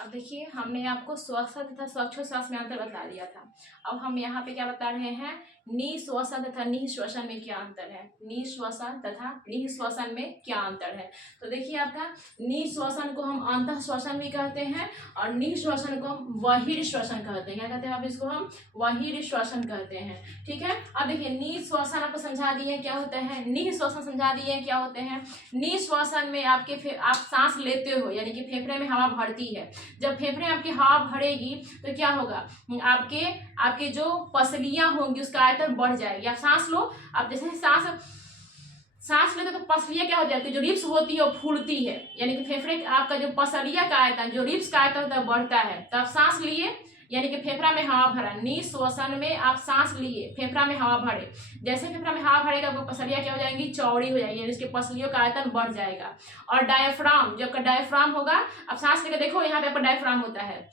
अब देखिए, हमने आपको श्वसन तथा श्वासोच्छ्वास में अंतर बता दिया था। अब हम यहाँ पे क्या बता रहे हैं, निश्वसन तथा निःश्वसन में क्या अंतर है, निश्वसन तथा निःश्वसन में क्या अंतर है। तो देखिए, आपका निश्वसन को हम अंतःश्वसन भी कहते हैं और निःश्वसन को हम बहिर्श्वसन कहते हैं। क्या कहते हैं आप इसको, हम बहिर्श्वसन कहते हैं। ठीक है, अब देखिए, निश्वसन आपको समझा दिए क्या होता है, निःश्वसन समझा दिए क्या होते हैं। निश्वसन में आप सांस लेते हो, यानी कि फेफड़े में हवा भरती है। जब फेफड़े में आपकी हवा भरेगी तो क्या होगा, आपके आपके जो पसलियां होंगी उसका आयतन बढ़ जाएगी। आप सांस लो, आप जैसे सांस लेते तो पसलियां क्या हो जाती है, जो रिब्स होती है वो फूलती है, यानी कि फेफड़े आपका जो पसलिया का आयतन, जो रिब्स का आयतन होता है बढ़ता है। तो आप सांस लिए, यानी कि फेफड़ा में हवा भरा, निश्वसन में आप सांस लिए, फेफड़ा में हवा भरे, जैसे फेफड़ा में हवा भरेगा वो पसलियां क्या हो जाएंगी, चौड़ी हो जाएगी, यानी इसके पसलियों का आयतन बढ़ जाएगा। और डायफ्राम, जो आपका डायफ्राम होगा, अब सांस लेकर देखो, यहाँ पे आपका डायफ्राम होता है।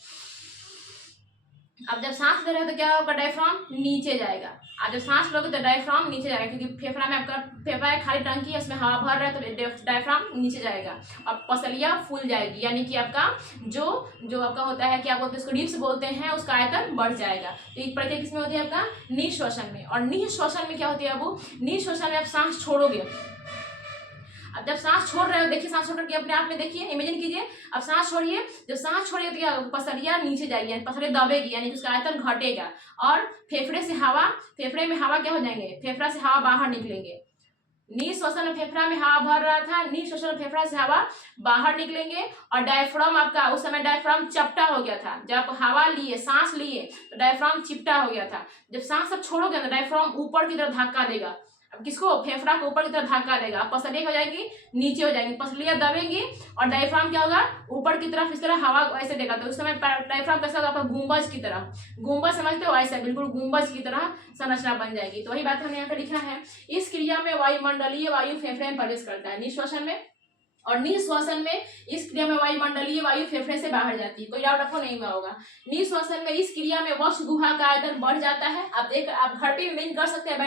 अब जब सांस ले रहे हो तो क्या होगा, डायफ्राम नीचे जाएगा। आप जब सांस लोगे तो डायफ्राम नीचे जाएगा, क्योंकि फेफड़ा में आपका फेफड़ा है, खाली टंकी है, उसमें हवा भर रहा है, तो डायफ्राम नीचे जाएगा और पसलियां फूल जाएगी, यानी कि आपका जो आपका होता है, क्या बोलते हैं उसको, रिब्स बोलते हैं, उसका आयतन बढ़ जाएगा। तो एक प्रक्रिया किसमें होती है, आपका निःश्वसन में। और निःश्वसन में क्या होती है, अब निःश्वसन में आप सांस छोड़ोगे। अब जब सांस छोड़ रहे हो, देखिए सांस छोड़ करके अपने आप में देखिए, इमेजिन कीजिए, अब सांस छोड़िए, जब सांस छोड़िए तो क्या होगा, पसलियां नीचे जाएगी, पसलियां दबेगी, यानी कि उसका आयतन घटेगा और फेफड़े में हवा क्या हो जाएंगे, फेफड़ा से हवा बाहर निकलेंगे। निःश्वसन में फेफड़ा में हवा भर रहा था, निःश्वसन में फेफड़ा से हवा बाहर निकलेंगे। और डायफ्राम आपका, उस समय डायफ्राम चपटा हो गया था, जब आप हवा लिए, सांस लिए तो डायफ्राम चिपटा हो गया था। जब सांस अब छोड़ोगे तो डायफ्राम ऊपर की तरफ धक्का देगा, अब किसको, फेफड़ा को ऊपर की तरफ धक्का देगा, पसलियां हो जाएंगी नीचे हो जाएंगी, पसलियां दबेंगी और डायफ्राम क्या होगा, ऊपर की तरफ इस तरह हवा ऐसे देगा। तो उस समय डायफ्राम कैसा होगा, आपका गुंबज की तरह, गुंबज समझते हो, ऐसा बिल्कुल गुंबज की तरह संरचना बन जाएगी। तो वही बात हमने यहाँ पे लिखा है, इस क्रिया में वायुमंडलीय वायु फेफड़े में प्रवेश करता है, निःश्वसन में। और निःश्वसन में इस क्रिया में वायुमंडलीय वायु फेफड़े से बाहर जाती है। कोई डाउट आपको नहीं हुआ होगा। निःश्वसन में इस क्रिया में वक्ष गुहा का आयतन बढ़ जाता है। आप घर पे इमेजिन कर सकते हैं,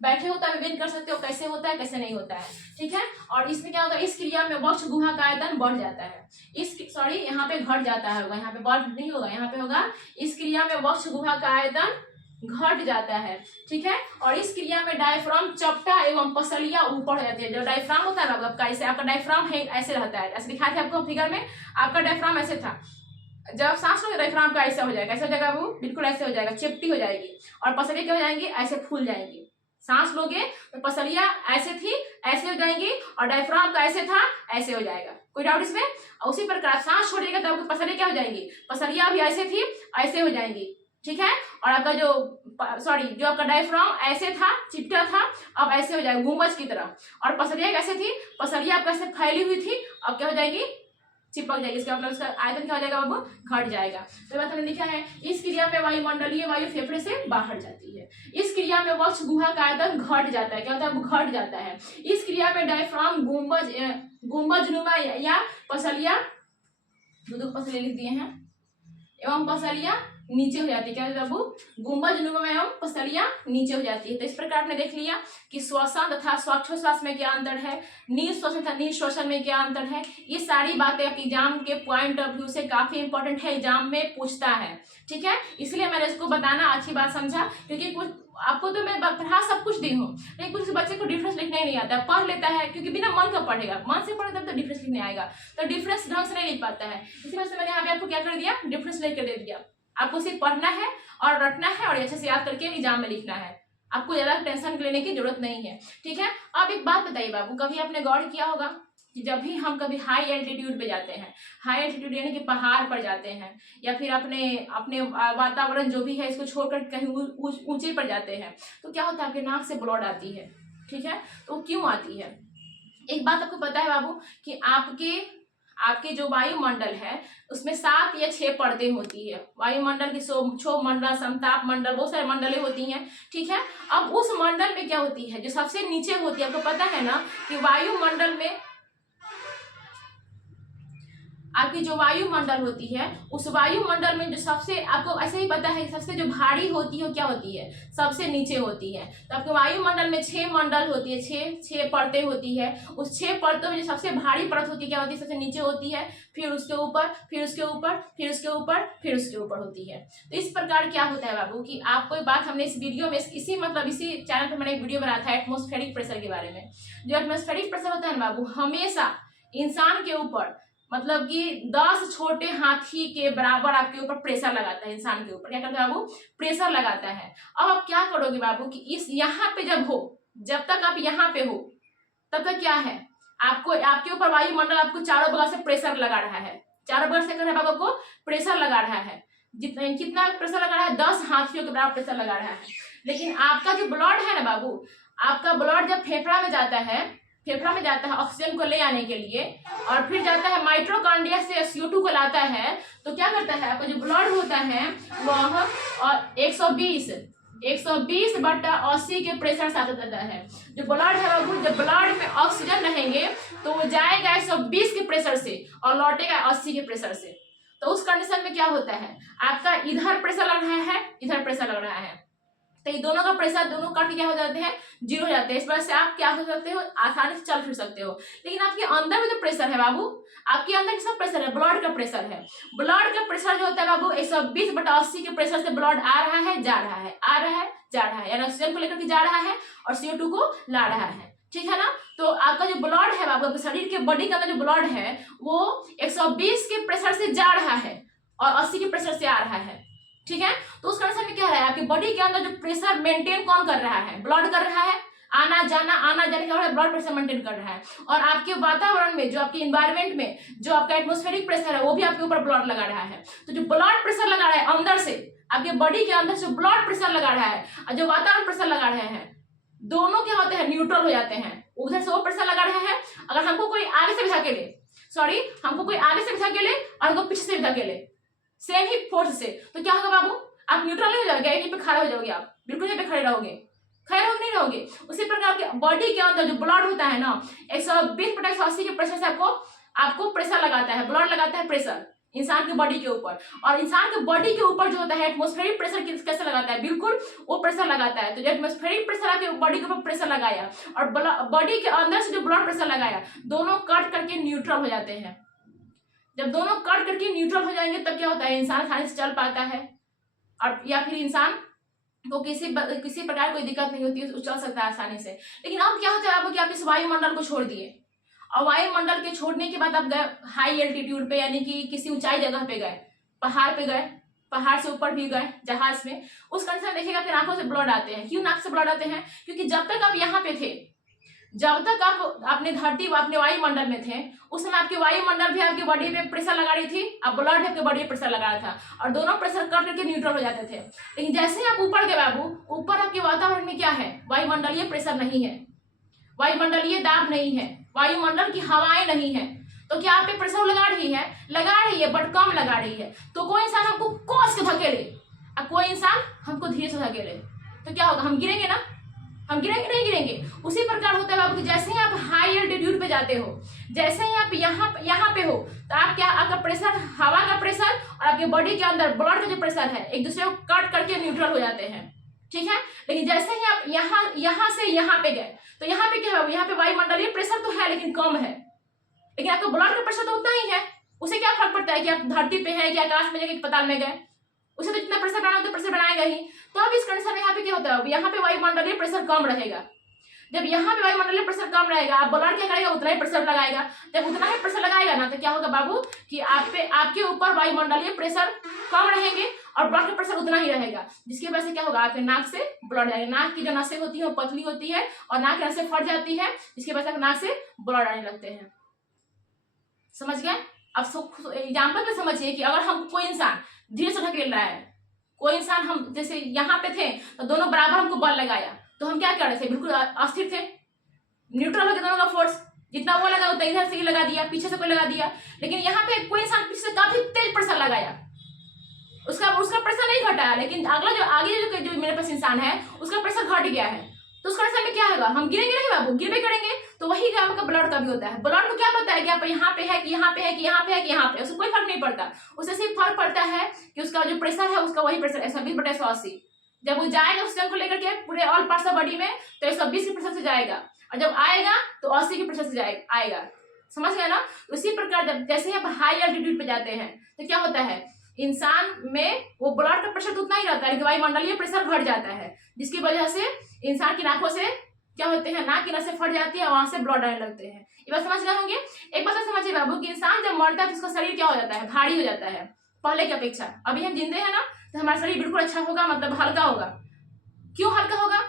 बैठे हो तो आप इमेजिन कर सकते हो कैसे होता है, कैसे नहीं होता है। ठीक है, और इसमें क्या होगा, इस क्रिया में वक्ष गुहा का आयतन बढ़ जाता है, यहाँ पे घट जाता है, यहाँ पे बढ़ नहीं होगा, यहाँ पे होगा, इस क्रिया में वक्ष गुहा का आयतन घट जाता है। ठीक है, और इस क्रिया में डायफ्राम चपटा एवं पसलियां ऊपर हो जाती है। जो डायफ्राम होता है ना आपका, ऐसे आपका डायफ्राम है, ऐसे रहता है, ऐसे दिखाया था आपको फिगर में, आपका डायफ्राम ऐसे था। जब सांस लोगे डायफ्राम का ऐसा हो जाएगा, कैसे हो जाएगा, वो बिल्कुल ऐसे हो जाएगा, चिपटी हो जाएगी और पसलियां क्या हो जाएंगी, ऐसे फूल जाएंगी। सांस लोगे तो पसलियां ऐसे थी, ऐसे हो जाएंगी, और डायफ्राम का ऐसे था, ऐसे हो जाएगा। कोई डाउट इसमें। उसी प्रकार सांस छोड़िएगा तो आपको पसलियां क्या हो जाएंगी, पसलियां भी ऐसे थी, ऐसे हो जाएंगी। ठीक है, और आपका जो आपका डायफ्राम ऐसे था, चिपटा था, अब ऐसे हो जाएगा गुंबज की तरह। और पसलियां कैसे थी, पसलियां आपका ऐसे फैली हुई थी, अब क्या हो जाएगी, चिपक जाएगी। इसका मतलब उसका आयतन क्या हो जाएगा, अब घट जाएगा। तो बात हमने लिखा है, इस क्रिया में वायुमंडलीय वायु फेफड़े से बाहर जाती है। इस क्रिया में वक्ष गुहा का आयतन घट जाता है, क्या होता है, घट जाता है। इस क्रिया में डायफ्राम गुंबजनुमा या पसलियां, दो पसलियां लिख दिए हैं, एवं पसलियां नीचे हो जाती है। क्या बाबू, गुंबजनुमा एवं पसलियां नीचे हो जाती है। तो इस प्रकार आपने देख लिया कि श्वसन तथा श्वासोच्छ्वास में क्या अंतर है, निःश्वसन तथा निःश्वसन में क्या अंतर है। ये सारी बातें आपके एग्जाम के पॉइंट ऑफ व्यू से काफी इंपॉर्टेंट है, एग्जाम में पूछता है। ठीक है, इसलिए मैंने इसको बताना अच्छी बात समझा, क्योंकि कुछ आपको तो मैं पढ़ा सब कुछ दी हूँ, लेकिन कुछ बच्चे को डिफरेंस लिखने नहीं आता, पढ़ लेता है, क्योंकि बिना मन का पढ़ेगा, मन से पढ़े तब तो डिफरेंस लिखने आएगा, तो डिफरेंस ढंग से नहीं लिख पाता है। इसी वजह से मैंने यहाँ पे आपको क्या कर दिया, डिफरेंस लिख कर दे दिया। आपको सिर्फ पढ़ना है और रटना है और अच्छे से याद करके एग्जाम में लिखना है, आपको ज्यादा टेंशन लेने की जरूरत नहीं है। ठीक है, अब एक बात बताइए बाबू, कभी आपने गौर किया होगा कि जब भी हम कभी हाई एल्टीट्यूड पे जाते हैं, हाई एल्टीट्यूड यानी कि पहाड़ पर जाते हैं, या फिर अपने वातावरण जो भी है इसको छोड़कर कहीं ऊंचे पर जाते हैं, तो क्या होता है, आपके नाक से ब्लड आती है। ठीक है, तो क्यों आती है। एक बात आपको पता है बाबू कि आपके जो वायुमंडल है उसमें 7 या 6 परतें होती है। वायुमंडल की क्षोभ मंडल, समताप मंडल, बहुत सारे मंडलें होती हैं। ठीक है, अब उस मंडल में क्या होती है, जो सबसे नीचे होती है, आपको पता है ना कि वायुमंडल में आपकी जो वायुमंडल होती है उस वायुमंडल में जो सबसे, आपको ऐसे ही पता है सबसे जो भारी होती है क्या होती है, सबसे नीचे होती है। तो आपके वायुमंडल में 6 मंडल होती है, 6 परतें होती है। उस 6 परतों में जो सबसे भारी परत होती है क्या होती है, सबसे नीचे होती है, फिर उसके ऊपर, फिर उसके ऊपर, फिर उसके ऊपर, फिर उसके ऊपर होती है। तो इस प्रकार क्या होता है बाबू कि आपको एक बात हमने इस वीडियो में इसी चैनल पर मैंने एक वीडियो बनाया था एटमॉस्फेरिक प्रेशर के बारे में। जो एटमॉस्फेरिक प्रेशर होता है ना बाबू, हमेशा इंसान के ऊपर मतलब कि 10 छोटे हाथी के बराबर आपके ऊपर प्रेशर लगाता है। इंसान के ऊपर क्या करता है बाबू, प्रेशर लगाता है। अब आप क्या करोगे बाबू कि इस यहाँ पे जब तक आप यहाँ पे हो तब तक क्या है, आपको आपके ऊपर वायुमंडल आपको चारों बगल से प्रेशर लगा रहा है, चारों बगल से कर रहा है बाबू को प्रेशर लगा रहा है। कितना प्रेशर लगा रहा है, 10 हाथियों के बराबर प्रेशर लगा रहा है। लेकिन आपका जो ब्लड है ना बाबू, आपका ब्लड जब फेफड़ा में जाता है ऑक्सीजन को ले आने के लिए, और फिर जाता है माइटोकॉन्ड्रिया से CO2 को लाता है, तो क्या करता है आपका जो ब्लड होता है वह 120/80 के प्रेशर से आता है। जो ब्लड है बाबू, जब ब्लड में ऑक्सीजन रहेंगे तो वो जाएगा 120 के प्रेशर से और लौटेगा 80 के प्रेशर से। तो उस कंडीशन में क्या होता है, आपका इधर प्रेशर लग रहा है, इधर प्रेशर लग रहा है, तो ये दोनों का प्रेशर दोनों कट क्या हो जाते हैं, 0 हो जाते हैं। इस वजह से आप क्या हो सकते हो, आसानी से चल फिर सकते हो। लेकिन आपके अंदर में जो प्रेशर है बाबू, आपके अंदर किसका प्रेशर है, ब्लड का प्रेशर है। ब्लड का प्रेशर जो होता है बाबू 120/80 के प्रेशर से ब्लड आ रहा है, जा रहा है, आ रहा है, जा रहा है, यानी ऑक्सीजन को लेकर के जा रहा है और CO2 को ला रहा है, ठीक है ना। तो आपका जो ब्लड है बाबू, आपके शरीर के बॉडी के अंदर जो ब्लड है वो 120 के प्रेशर से जा रहा है और 80 के प्रेशर से आ रहा है, ठीक है। तो उस कंडीशन में क्या है, आपकी बॉडी के अंदर जो प्रेशर मेंटेन कौन कर रहा है, ब्लड कर रहा है, आना जाने का ब्लड प्रेशर मेंटेन कर रहा है। और आपके वातावरण में जो आपके इन्वायरमेंट में जो आपका एटमॉस्फेरिक प्रेशर है वो भी आपके ऊपर ब्लड लगा रहा है। तो जो ब्लड प्रेशर लगा रहा है अंदर से, आपके बॉडी के अंदर से ब्लड प्रेशर लगा रहा है और जो वातावरण प्रेशर लगा रहे हैं, दोनों क्या होते हैं, न्यूट्रल हो जाते हैं। उधर से वो प्रेशर लगा रहे हैं, अगर हमको कोई आगे से भी धकेले और हमको पीछे से भी धकेले सेम ही फोर्स से, तो क्या होगा बाबू, आप न्यूट्रल नहीं हो जाओगे, यहीं पे खड़े हो जाओगे, आप बिल्कुल यहीं पे खड़े रहोगे, नहीं रहोगे। उसी प्रकार आपके बॉडी के अंदर जो ब्लड होता है ना 120/80 के प्रेशर से आपको प्रेशर लगाता है, ब्लड लगाता है प्रेशर इंसान के बॉडी के ऊपर। और इंसान के बॉडी के ऊपर जो होता है एटमॉस्फेरिक प्रेशर कैसे लगाता है, बिल्कुल वो प्रेशर लगाता है। तो जो एटमॉस्फेरिक प्रेशर आपके बॉडी के ऊपर प्रेशर लगाया और बॉडी के अंदर से जो ब्लड प्रेशर लगाया, दोनों कट करके न्यूट्रल हो जाते हैं। जब दोनों कट करके न्यूट्रल हो जाएंगे तब क्या होता है, इंसान आसानी से चल पाता है, और या फिर इंसान को किसी प्रकार कोई दिक्कत नहीं होती है, चल सकता है आसानी से। लेकिन अब क्या होता है आपको कि आप इस वायुमंडल को छोड़ दिए, और वायुमंडल के छोड़ने के बाद आप गए हाई एल्टीट्यूड पे, यानी कि किसी ऊंचाई जगह पे गए, पहाड़ पे गए, पहाड़ से ऊपर भी गए जहाज में, उस कंडीशन में देखिएगा फिर आंखों से ब्लड आते हैं। क्यों नाक से ब्लड आते हैं, क्योंकि जब तक आप यहाँ पे थे, जब तक आप अपने धरती अपने वायुमंडल में थे, उस समय आपके वायुमंडल भी आपकी बॉडी पे प्रेशर लगा रही थी, अब ब्लड भी आपके बॉडी पे प्रेशर लगा रहा था, और दोनों प्रेशर कट करके न्यूट्रल हो जाते थे। लेकिन जैसे ही आप ऊपर गए बाबू, ऊपर आपके वातावरण में क्या है, वायुमंडलीय प्रेशर नहीं है, वायुमंडलीय दाब नहीं है, वायुमंडल की हवाएं नहीं है, तो क्या आप पे प्रेशर लगा रही है बट कम लगा रही है। तो कोई इंसान हमको कस के धकेले और कोई इंसान हमको धीरे से धकेले, तो क्या होगा, हम गिरेंगे ना, हम गिरेंगे नहीं गिरेंगे। उसी प्रकार होता है बाबू कि जैसे ही आप हाई एल्टीट्यूड पे जाते हो, जैसे ही आप यहाँ पे हो, तो आप क्या, आपका प्रेशर, हवा का प्रेशर और आपके बॉडी के अंदर ब्लड का जो प्रेशर है एक दूसरे को कट करके न्यूट्रल हो जाते हैं, ठीक है। लेकिन जैसे ही आप यहाँ से यहाँ पे गए, तो यहाँ पे क्या है, यहाँ पे वायुमंडलीय प्रेशर तो है लेकिन कम है, लेकिन आपका ब्लड का प्रेशर तो उतना ही है। उसे क्या फर्क पड़ता है कि आप धरती पे हैं कि आकाश में जाके अस्पताल में गए, उसे तो जितना प्रेशर बनाना तो प्रेशर बनाएगा ही। तो अब इस कंडीशन में यहाँ पे क्या होता है, यहाँ पे वायुमंडलीय प्रेशर कम रहेगा। जब यहाँ पे वायुमंडलीय प्रेशर कम रहेगा, आप ब्लड क्या करेगा, उतना ही प्रेशर लगाएगा। जब उतना ही प्रेशर लगाएगा ना, तो क्या होगा बाबू कि आपके ऊपर वायुमंडलीय प्रेशर कम रहेंगे और ब्लड का प्रेशर उतना ही रहेगा, जिसकी वजह से क्या होगा, आपके नाक से ब्लड आएगा। नाक की जो नसें होती है वो पतली होती है और नाक की नसें फट जाती है, जिसकी वजह से नाक से ब्लड आने लगते हैं। समझ गए। अब एग्जाम्पल में समझिए कि अगर हम कोई इंसान धीरे से ढकेल रहा है, कोई इंसान, हम जैसे यहाँ पे थे तो दोनों बराबर हमको बल लगाया, तो हम क्या कर रहे थे, बिल्कुल अस्थिर थे, न्यूट्रल हो गया दोनों का फोर्स, जितना वो लगा उतना इधर से ही लगा दिया, पीछे से कोई लगा दिया। लेकिन यहाँ पे कोई इंसान पीछे से काफी तेज प्रेशर लगाया, उसका प्रेशर नहीं घटा, लेकिन अगला जो आगे जो मेरे पास इंसान है उसका प्रेशर घट गया है, तो उसका प्रेशर में क्या होगा, हम गिरेंगे नहीं बाबू, गिरबे करेंगे। तो वही काम का ब्लड का भी होता है। ब्लड को क्या पता है कि आप यहाँ पे है कि यहाँ पे है कि यहाँ पे है कि यहाँ पे, उसको कोई फर्क नहीं पड़ता। उससे सिर्फ फर्क पड़ता है कि उसका जो प्रेशर है उसका वही प्रेशर 120/180। जब वो जाएगा उस टाइम को लेकर के पूरे ऑल पार्ट्स ऑफ बॉडी में तो 120 के प्रेशर से जाएगा, और जब आएगा तो 80 के प्रेशर से आएगा। समझ गए ना? उसी प्रकार जब जैसे आप हाई एल्टीट्यूड पे जाते हैं तो क्या होता है, इंसान में वो ब्लड का प्रेशर तो उतना ही रहता है, लेकिन वायुमंडलीय प्रेशर घट जाता है, जिसकी वजह से इंसान की नाकों से क्या होते हैं, नाक की नसें फट जाती है, वहां से ब्लड आने लगते हैं। ये बात समझ गए होंगे। एक बात समझिए बाबू कि इंसान जब मरता है तो उसका शरीर क्या हो जाता है, भारी हो जाता है पहले की अपेक्षा। अभी हम जिंदे हैं ना, तो हमारा शरीर बिल्कुल अच्छा होगा, मतलब हल्का होगा। क्यों हल्का होगा?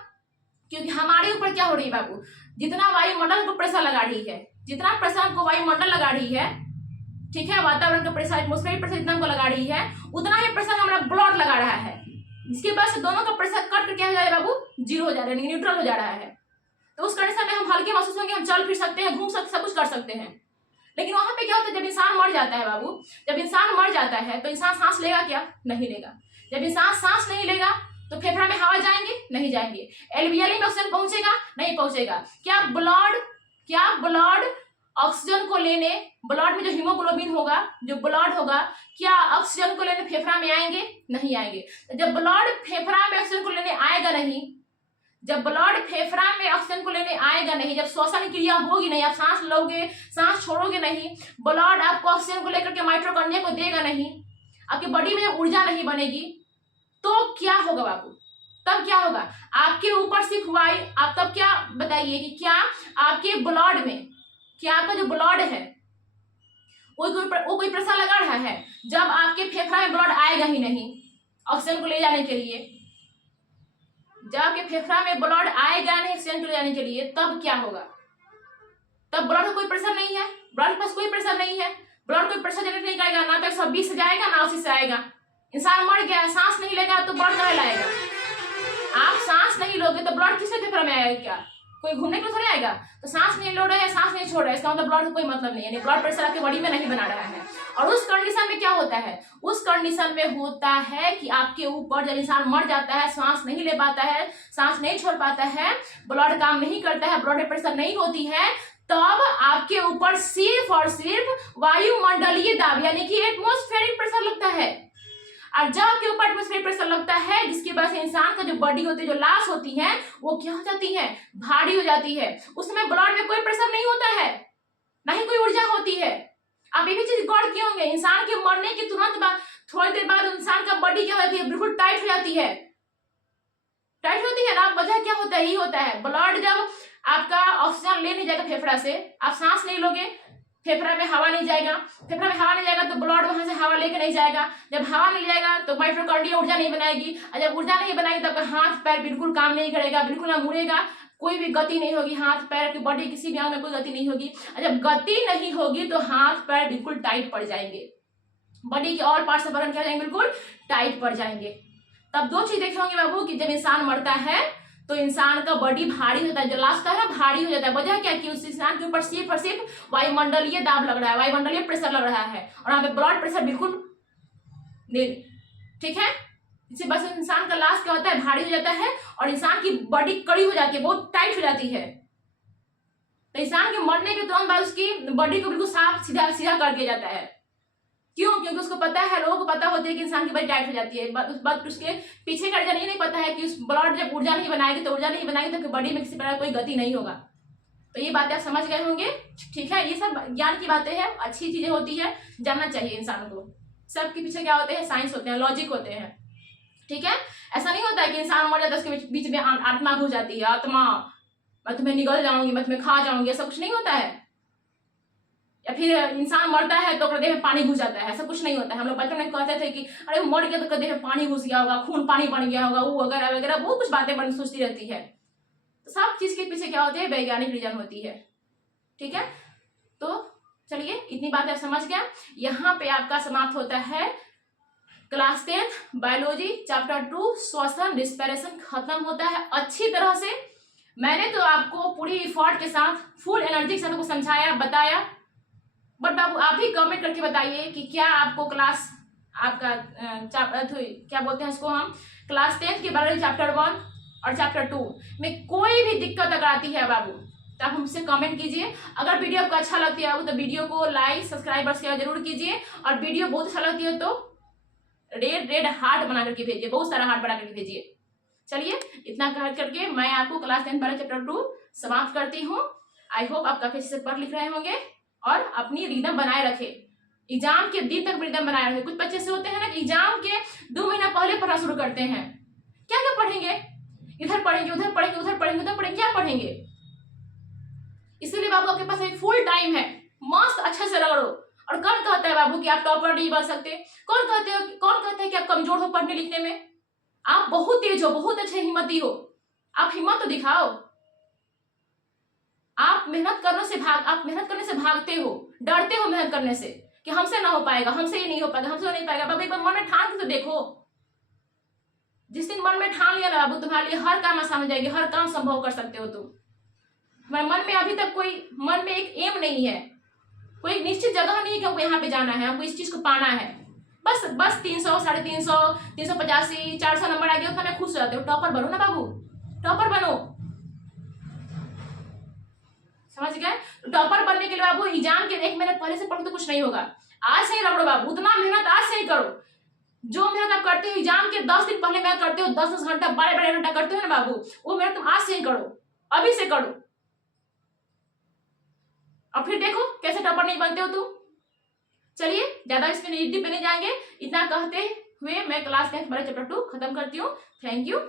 क्योंकि हमारे ऊपर क्या हो रही है बाबू, जितना वायुमंडल को प्रेशर लगा रही है, जितना प्रेशर को वायुमंडल लगा रही है, ठीक है, वातावरण का प्रेशर, एटमॉस्फेरिक प्रेशर जितना को लगा रही है, उतना ही प्रेशर हमारा ब्लड लगा रहा है, जिसकी वजह से दोनों का प्रेशर कट कर क्या हो जा रहा है बाबू, जीरो हो जा रहा है, न्यूट्रल हो जा रहा है। तो उस कंडीशन में हम हल्के महसूस होंगे, हम चल फिर सकते हैं, घूम सकते, सब कुछ कर सकते हैं। लेकिन वहां पे क्या होता है, जब इंसान मर जाता है बाबू, जब इंसान मर जाता है तो इंसान सांस लेगा क्या? नहीं लेगा। जब इंसान सांस नहीं लेगा तो फेफड़ा में हवा जाएंगे? नहीं जाएंगे। एल्वियली में ऑक्सीजन पहुंचेगा? नहीं पहुंचेगा। क्या ब्लड ऑक्सीजन को लेने, ब्लड में जो हीमोग्लोबिन होगा, जो ब्लड होगा, क्या ऑक्सीजन को लेने फेफड़ा में आएंगे? नहीं आएंगे। जब ब्लड फेफड़ा में ऑक्सीजन को लेने आएगा नहीं, जब ब्लड फेफड़ा में ऑक्सीजन को लेने आएगा नहीं, जब श्वसन क्रिया होगी नहीं, आप सांस लोगे, सांस छोड़ोगे नहीं, ब्लड आपको ऑक्सीजन को लेकर के माइटोकॉन्ड्रिया को देगा नहीं, आपकी बॉडी में ऊर्जा नहीं बनेगी, तो क्या होगा बाबू? तब क्या होगा? आपके ऊपर सिर्फ वायु, आप तब क्या बताइए कि क्या आपके ब्लड में, क्या आपका जो ब्लड है वो कोई प्रेशर लगा रहा है? जब आपके फेफड़ा में ब्लड आएगा ही नहीं ऑक्सीजन को ले जाने के लिए, जब आपके फेफड़ा में ब्लड आएगा नहीं ऑक्सीजन को ले जाने के लिए, तब क्या होगा? तब ब्लड का कोई प्रेशर नहीं है, ब्लड के पास कोई प्रेशर नहीं है, ब्लड कोई प्रेशर जनरेट नहीं करेगा, ना तो 120 से जाएगा ना 80 से आएगा। इंसान मर गया, सांस नहीं लेगा तो ब्लड कहाँ लाएगा? आप सांस नहीं लोगे तो ब्लड किसके फेफड़ा में आएगा? क्या कोई घूमने के लिए थोड़ी आएगा? तो सांस नहीं लो रहे हैं, सांस नहीं छोड़ रहे हैं, इसका मतलब ब्लड का कोई मतलब नहीं है, ब्लड प्रेशर आपके बॉडी में नहीं बना रहा है। और उस कंडीशन में क्या होता है, उस कंडीशन में होता है कि आपके ऊपर जब इंसान मर जाता है, सांस नहीं ले पाता है, सांस नहीं छोड़ पाता है, ब्लड काम नहीं करता है, ब्लड प्रेशर नहीं होती है, तब आपके ऊपर सिर्फ और सिर्फ वायुमंडलीय दाब यानी कि एटमॉस्फेरिक प्रेशर लगता है। और जब आपके ऊपर एटमॉस्फेरिक प्रेशर लगता है, जिसकी वजह से इंसान का जो बॉडी होती है, जो लाश होती है, वो क्या हो जाती है, भारी हो जाती है। उस समय ब्लड में कोई प्रेशर नहीं होता है, ना ही कोई ऊर्जा होती है। आप ये भी चीज गौर किए होंगे, इंसान के मरने के तुरंत बाद, थोड़ी देर बाद इंसान का बॉडी क्या होती है, बिल्कुल टाइट हो जाती है, टाइट होती है ना। वजह क्या होता है, यही होता है, ब्लड जब आपका ऑक्सीजन ले नहीं जाएगा फेफड़ा से, आप सांस नहीं लोगे, फेफड़ा में हवा नहीं जाएगा, फेफड़ा में हवा नहीं जाएगा तो ब्लड वहां से हवा लेके नहीं जाएगा, जब हवा नहीं जाएगा तो माइटोकॉन्ड्रिया ऊर्जा नहीं बनाएगी, और जब ऊर्जा नहीं बनाएगी तो आपका हाथ पैर बिल्कुल काम नहीं करेगा, बिल्कुल ना मुड़ेगा, कोई भी गति नहीं होगी, हाथ पैर की बॉडी किसी भी अंग में कोई गति नहीं होगी। और जब गति नहीं होगी तो हाथ पैर बिल्कुल टाइट पड़ जाएंगे, बॉडी के और पार्ट्स क्या हो जाएंगे, बिल्कुल टाइट पड़ जाएंगे। तब दो चीज देखे होंगे बाबू कि जब इंसान मरता है तो इंसान का बॉडी भारी होता है, जो लास्ट है भारी हो जाता है। वजह क्या कि उस इंसान के ऊपर सिर्फ और सिर्फ वायुमंडलीय दाब लग रहा है, वायुमंडलीय प्रेशर लग रहा है, और यहाँ पे ब्लड प्रेशर बिल्कुल ठीक है। इसी वजह से इंसान का लास्ट क्या होता है, भारी हो जाता है, और इंसान की बॉडी कड़ी हो जाती है, बहुत टाइट हो जाती है। तो इंसान के मरने के तुरंत बाद उसकी बॉडी को बिल्कुल साफ सीधा सीधा कर दिया जाता है। क्यों? क्योंकि उसको पता है, लोगों को पता होती है कि इंसान की बॉडी टाइट हो जाती है। उस बात उसके पीछे का रीजन ये नहीं पता है कि उस ब्लड जब ऊर्जा नहीं बनाएगी तो बॉडी में किसी प्रकार कोई गति नहीं होगा। तो ये बातें आप समझ गए होंगे, ठीक है। ये सब ज्ञान की बातें हैं, अच्छी चीजें होती है, जानना चाहिए इंसान को। सबके पीछे क्या होते हैं, साइंस होते हैं, लॉजिक होते हैं, ठीक है। ऐसा नहीं होता है कि इंसान मर जाता है उसके बीच में आत्मा घुस जाती है, आत्मा मैं तुम्हें निगल जाऊंगी, मैं तुम्हें खा जाऊंगी, ऐसा कुछ नहीं होता है। या फिर इंसान मरता है तो देह में पानी घुस जाता है, ऐसा कुछ नहीं होता है। हम लोग बचपन में कहते थे कि अरे वो मर गया तो देह में पानी घुस गया होगा, खून पानी बन गया होगा, वो वगैरह वगैरह बहुत कुछ बातें बन सोचती रहती है। तो सब चीज के पीछे क्या होती है, वैज्ञानिक रीजन होती है, ठीक है। तो चलिए इतनी बातें आप समझ गया। यहाँ पे आपका समाप्त होता है क्लास 10 बायोलॉजी चैप्टर 2 श्वसन रिस्पिरेशन खत्म होता है अच्छी तरह से। मैंने तो आपको पूरी इफोर्ट के साथ, फुल एनर्जी के साथ आपको समझाया, बताया, बट बाबू आप ही कमेंट करके बताइए कि क्या आपको क्लास आपका क्या बोलते हैं उसको हम, क्लास 10 के बायोलॉजी चैप्टर 1 और चैप्टर 2 में कोई भी दिक्कत अगर आती है बाबू, तो आप हमसे कमेंट कीजिए। अगर वीडियो आपको अच्छा लगती है तो वीडियो को लाइक सब्सक्राइब और शेयर जरूर कीजिए, और वीडियो बहुत अच्छा लगती है तो रेड हार्ट बना करके भेजिए, बहुत सारा हार्ट बना करके भेजिए। चलिए, इतना कह करके मैं आपको क्लास 10 वाला चैप्टर 2 समाप्त करती हूँ। आई होप आप काफी अच्छे से पढ़ लिख रहे होंगे और अपनी रिदम बनाए रखे, एग्जाम के दिन तक रिदम बनाए रखे। कुछ बच्चे से होते हैं ना कि एग्जाम के 2 महीना पहले पढ़ना शुरू करते हैं, क्या क्या पढ़ेंगे, इधर पढ़ेंगे उधर पढ़ेंगे उधर पढ़ेंगे उधर पढ़ेंगे, क्या पढ़ेंगे। इसीलिए बाबू आपके पास एक फुल टाइम है, मस्त अच्छे से रगड़ो। और कौन कहता है बाबू कि आप टॉपर नहीं बन सकते, कौन कहते हैं कि आप कमजोर हो पढ़ने लिखने में। आप बहुत तेज हो, बहुत अच्छे हिम्मती हो, आप हिम्मत तो दिखाओ। आप मेहनत करने से भागते हो, डरते हो मेहनत करने से कि हमसे ना हो पाएगा, हमसे ये नहीं हो पाएगा, हमसे वो नहीं पाएगा। बाबू एक बार मन में ठान के तो देखो। जिस दिन मन में ठान लिया ना बाबू, तुम्हारे लिए हर काम आसान हो जाएगी, हर काम संभव कर सकते हो तुम। तुम्हारे मन में अभी तक मन में एक एम नहीं है, कोई एक निश्चित जगह नहीं है कि हमको यहाँ पे जाना है, हमको इस चीज को पाना है। बस 300 350 385 400 नंबर आ गया उतना मैं खुश हो जाते हो। टॉपर बनो ना बाबू, टॉपर बनो, समझ गए। तो टॉपर बनने के लिए बाबू एग्जाम के 1 महीने पहले से पढ़ो तो कुछ नहीं होगा। आज से ही रगड़ो बाबू, उतना मेहनत आज से ही करो। जो मेहनत आप करते हो एग्जाम के 10 दिन पहले मेहनत करते हो, 10 घंटा 12 घंटा करते हो ना बाबू, वो मेहनत तुम आज से ही करो, अभी से करो, और फिर देखो कैसे टॉपर नहीं बनते हो तुम। चलिए, ज्यादा इसमें निजी पे नहीं जाएंगे। इतना कहते हुए मैं क्लास 10 वाला चैप्टर 2 खत्म करती हूँ। Thank you.